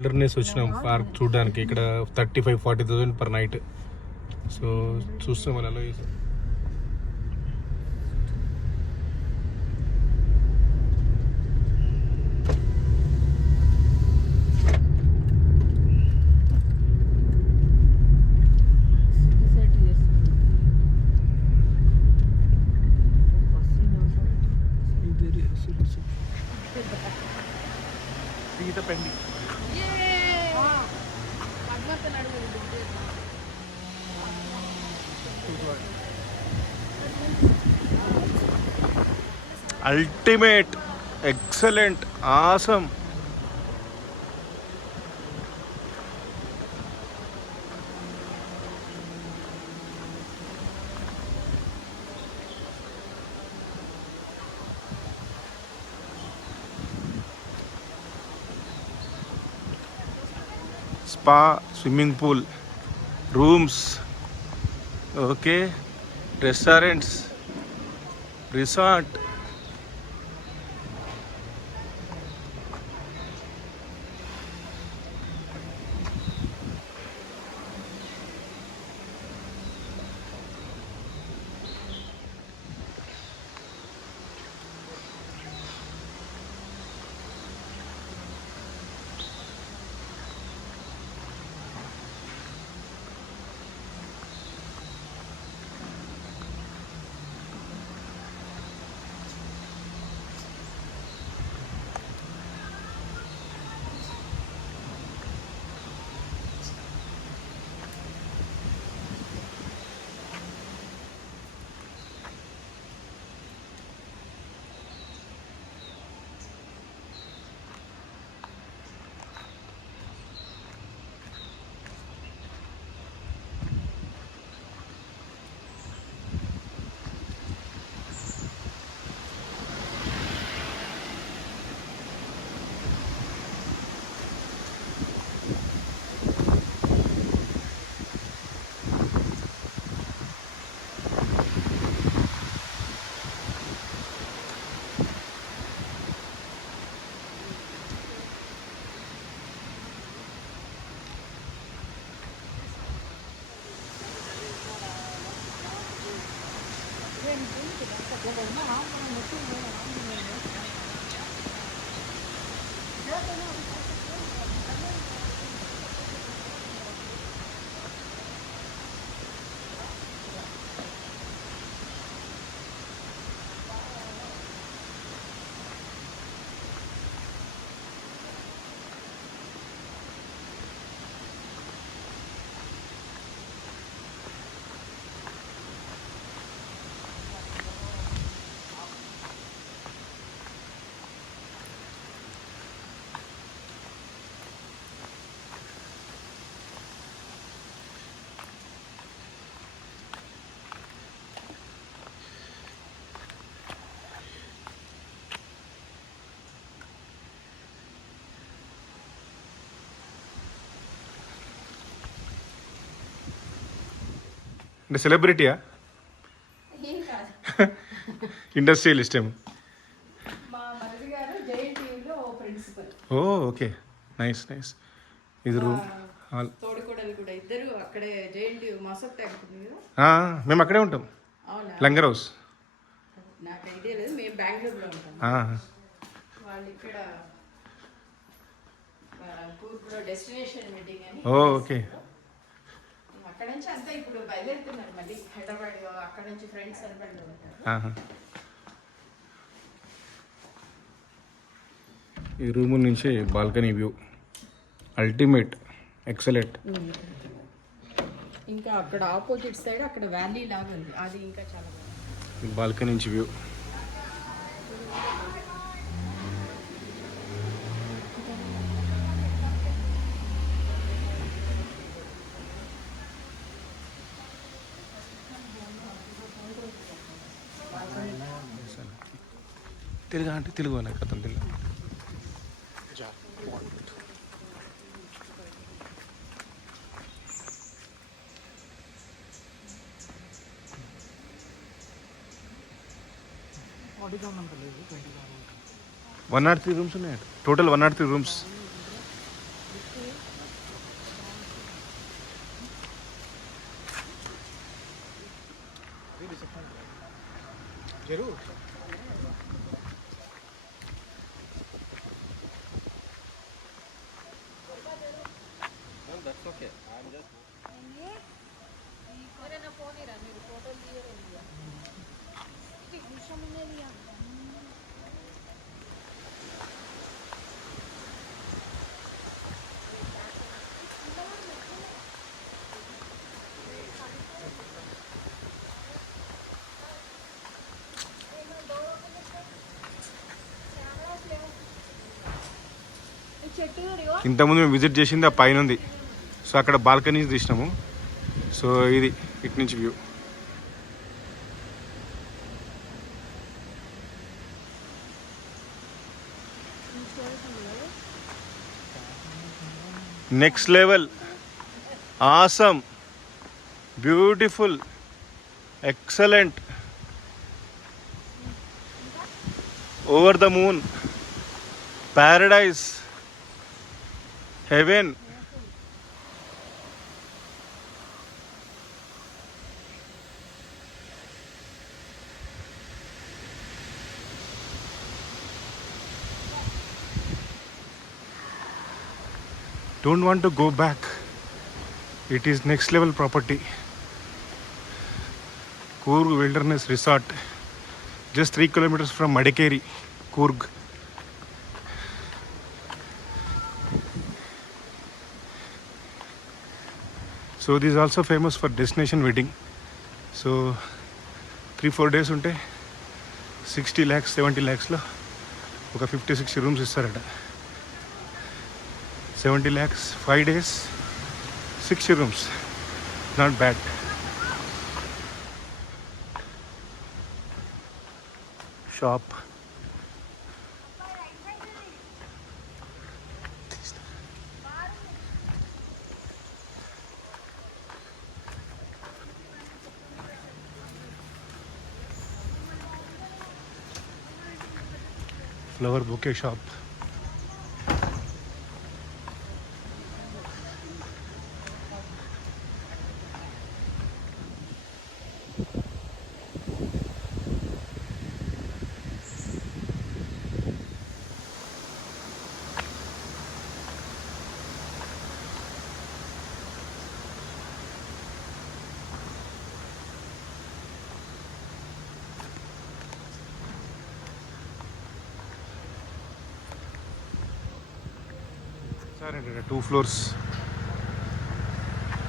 విల్డర్నెస్ వచ్చినాం పార్క్ చూడడానికి. ఇక్కడ 35-40,000 పర్ నైట్. సో చూస్తాం వాళ్ళు అలా చేసాం. పెండి ultimate, excellent, awesome. Spa, swimming pool, rooms, okay, restaurants, resort. అంటే సెలబ్రిటీయా, ఇండస్ట్రియలిస్ట్ ఏమో? Oh okay, nice nice. ఇది రూమ్, హాల్. మేము అక్కడే ఉంటాం, లంగర్ హౌస్. Oh okay. ఈ రూమ్ నుంచి బాల్కనీ వ్యూ అల్టిమేట్, ఎక్సలెంట్. ఇంకా అక్కడ ఆపోజిట్ సైడ్ అక్కడ వ్యాలీ లాగా ఉంది, అది ఇంకా చాలా బాగుంది. బాల్కనీ నుంచి వ్యూ. తెలుగు అంటే తెలుగు అనే కథ తెలుగు. వన్ నాట్ 3 రూమ్స్ ఉన్నాయి టోటల్. 103 రూమ్స్. ఇంతకుముందు మేము విజిట్ చేసింది ఆ పైన ఉంది. సో అక్కడ బాల్కనీస్ తీసినాము. సో ఇది ఇటు నుంచి view. Next level, awesome, beautiful, excellent, over the moon, paradise, heaven. Don't want to go back. It is next level property. Coorg Wilderness Resort, just 3 kilometers from Madikeri, Coorg. So this is also famous for destination wedding. So 3-4 days unte 60 lakhs 70 lakhs lo oka 50-60 rooms istarata. 70 lakhs, 5 days, 60 rooms. Not bad. Shop. Flower bouquet shop. సరే 2 floors.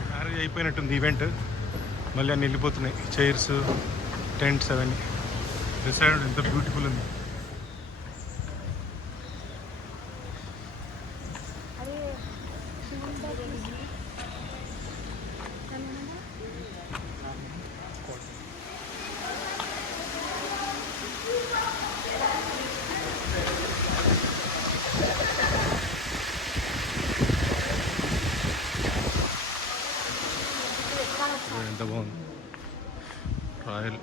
Marriage అయిపోయినట్టుంది ఈవెంట్. మళ్ళీ అన్నీ వెళ్ళిపోతున్నాయి, chairs, tents అవన్నీ. డిసైడ్ ఎంత beautiful ఉంది. ఎంత బాగుంది. Royal,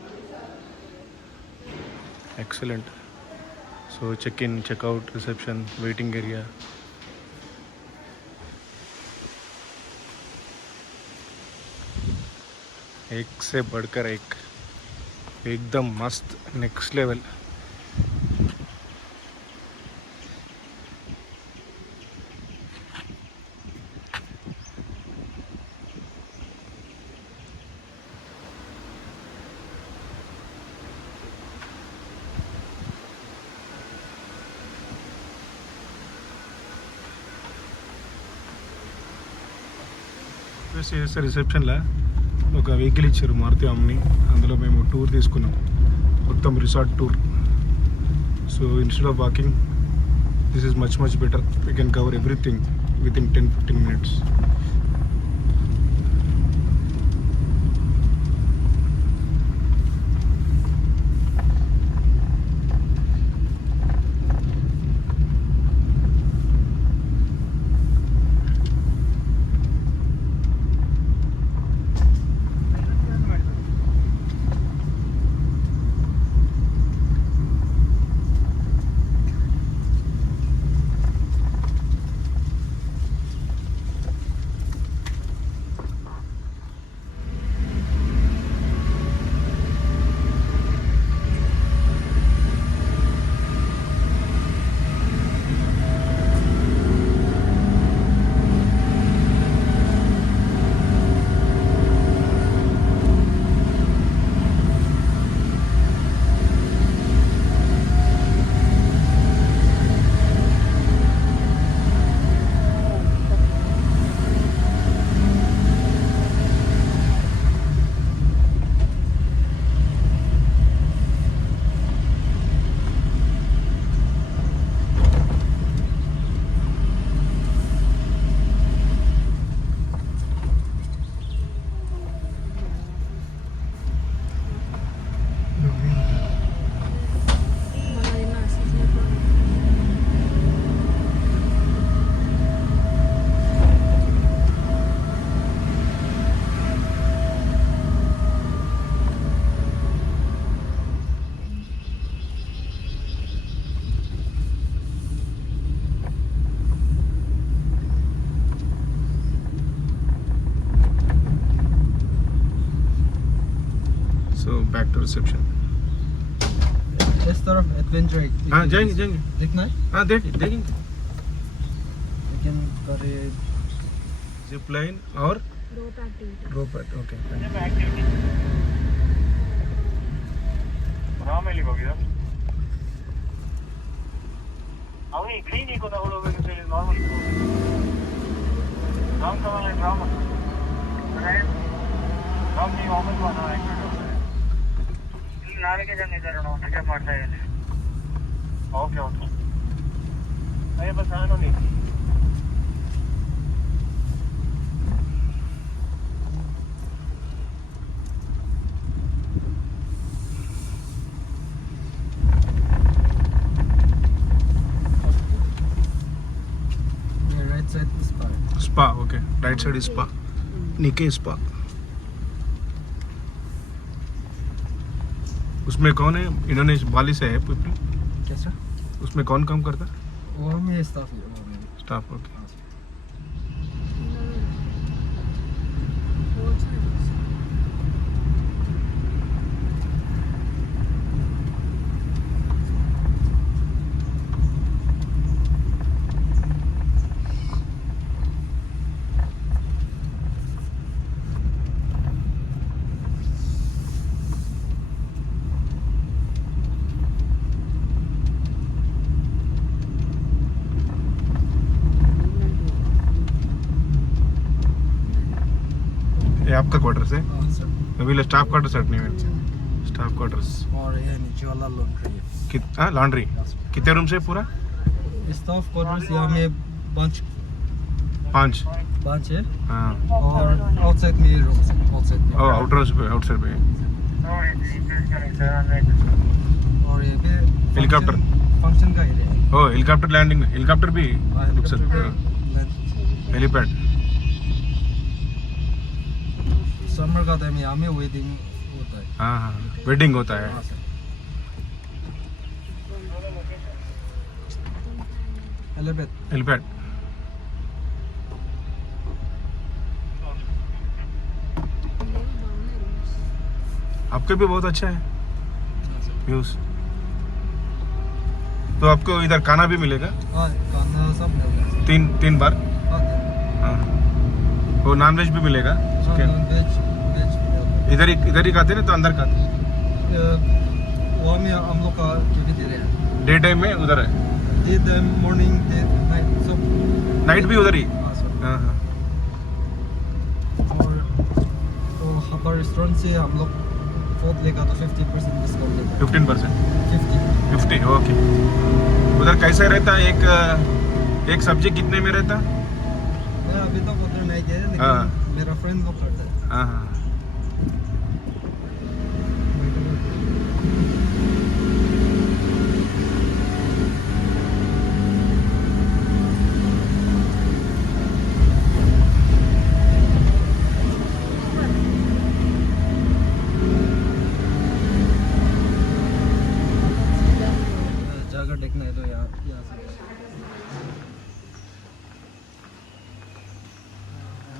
excellent. So check in, checkout, reception, waiting area. एक से बढ़कर एक, एकदम मस्त, नेक्स्ट लेवल. రిసెప్షన్లో ఒక వెహికల్ ఇచ్చారు, మారుతి ఆమ్ని. అందులో మేము టూర్ తీసుకున్నాం, మొత్తం resort tour. So instead of walking, this is much better. We can cover everything within 10-15 minutes. Back to reception. इस तरफ एडवेंचर हाँ जाएंगे जाएंगे. देखना है. हाँ देखेंगे. लेकिन करे जिप लाइन और रोप ओके. ರಾಮಲ್ಲಿ ಹೋಗಿದ ಅವನು ಕ್ಲೀನಿಕ್ ಹೋಗೋದು ನಾರ್ಮಲ್ ರಾಮ್ ಕಮಲ್ ರಾಮ್ ರಾಮ್ ನೀವು ವಾಪಸ್ ಬಾ ಇಲ್ಲಿ ನಾಳೆಗೆ ಬಂದಿದ್ದಾರೆ ನಾವು ಟಿಕೆಟ್ ಮಾಡ್ತಾ ಇದ್ದೀನಿ. ಓಕೆ ಓಕೆ ಅಯ್ಯ ಬಸ್ ನೋಡಿ. side spa. Spa, okay. Right side is spa. Nikkei spa. उसमें कौन है? इंडोनेशिया बाली से है पीपल. कैसा? उसमें कौन काम करता? वो हमें स्टाफ है. Staff okay. ये आपका क्वार्टर्स है? हाँ सर. अभी स्टाफ क्वार्टर्स हटने में. Staff quarters. और ये नीचे वाला लॉन्ड्री है. कितना लॉन्ड्री? कितने रूम से पूरा? स्टाफ क्वार्टर्स यहाँ में पांच 5 है. हाँ. और आउटसाइड में रूम है. आउटसाइड में. ओ आउटसाइड पे. और ये भी हेलीकॉप्टर. फंक्शन का एरिया है. ओ हेलीकॉप्टर लैंडिंग. हेलीकॉप्टर भी लुक सकता है. हेलीपैड. समर का टाइम यहाँ में वेडिंग होता है. हाँ हाँ वेडिंग होता है. हाँ सर. हेलीपैड. आपके भी बहुत अच्छा है व्यूज. तो आपको इधर खाना भी मिलेगा हाँ खाना सब मिलता है. तीन बार. हाँ हाँ. वो नॉन वेज भी मिलेगा. चिकन. वेज इधर ही खाते ना तो अंदर खाते. वो हमें हम लोग का कैफेटेरिया है. डे टाइम में उधर है. Day time morning day night सब. नाइट भी उधर ही. हाँ सर. हाँ हाँ. और हमारे रेस्टोरेंट से हम लोग फूड लेगा तो 50% डिस्काउंट देता है. 15%. 50. ओके. उधर कैसा रहता है? एक सब्जी कितने में रहता? मैं अभी तक उधर नहीं गया लेकिन हाँ. मेरा फ्रेंड लोग करता है. हाँ हाँ. जगह देखना है तो यहाँ से.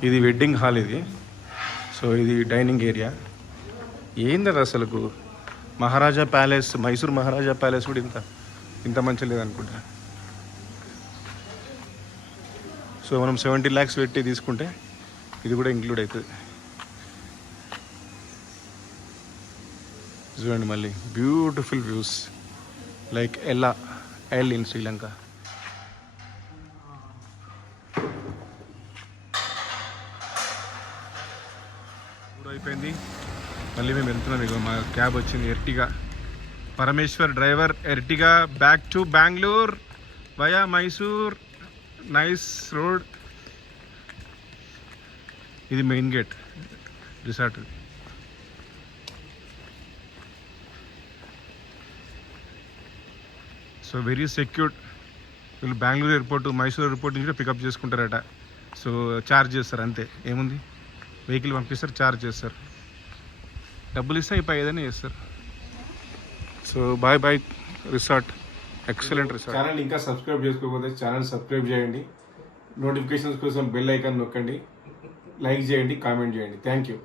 ఇది వెడ్డింగ్ హాల్ ఇది. సో ఇది డైనింగ్ ఏరియా. ఏందది అసలుకు మహారాజా ప్యాలెస్, మైసూర్ మహారాజా ప్యాలెస్ కూడా ఇంత మంచి లేదనుకుంటా. సో మనం 70 lakhs పెట్టి తీసుకుంటే ఇది కూడా ఇంక్లూడ్ అవుతుంది. చూడండి మళ్ళీ beautiful views like Ella in Sri Lanka. అయిపోయింది. మళ్ళీ మేము వెళ్తున్నాం. ఇగో మా క్యాబ్ వచ్చింది Ertiga. Parameshwar driver. Ertiga back to Bengaluru via Mysore. Nice road. ఇది main gate resort. So very secured. వీళ్ళు బెంగళూరు ఎయిర్పోర్ట్, మైసూర్ ఎయిర్పోర్ట్ నుంచి పికప్ చేసుకుంటారట. సో ఛార్జ్ చేస్తారు అంతే. ఏముంది, వెహికల్ పంపిస్తారు, ఛార్జ్ చేస్తారు. డబ్బులు ఇస్తే ఇప్పుడు ఏదైనా చేస్తారు. సో బాయ్ రిసార్ట్. Excellent resort. ఛానల్ ఇంకా సబ్స్క్రైబ్ చేసుకోకపోతే ఛానల్ సబ్స్క్రైబ్ చేయండి. నోటిఫికేషన్స్ కోసం బెల్ ఐకాన్ నొక్కండి. లైక్ చేయండి, కామెంట్ చేయండి. Thank you.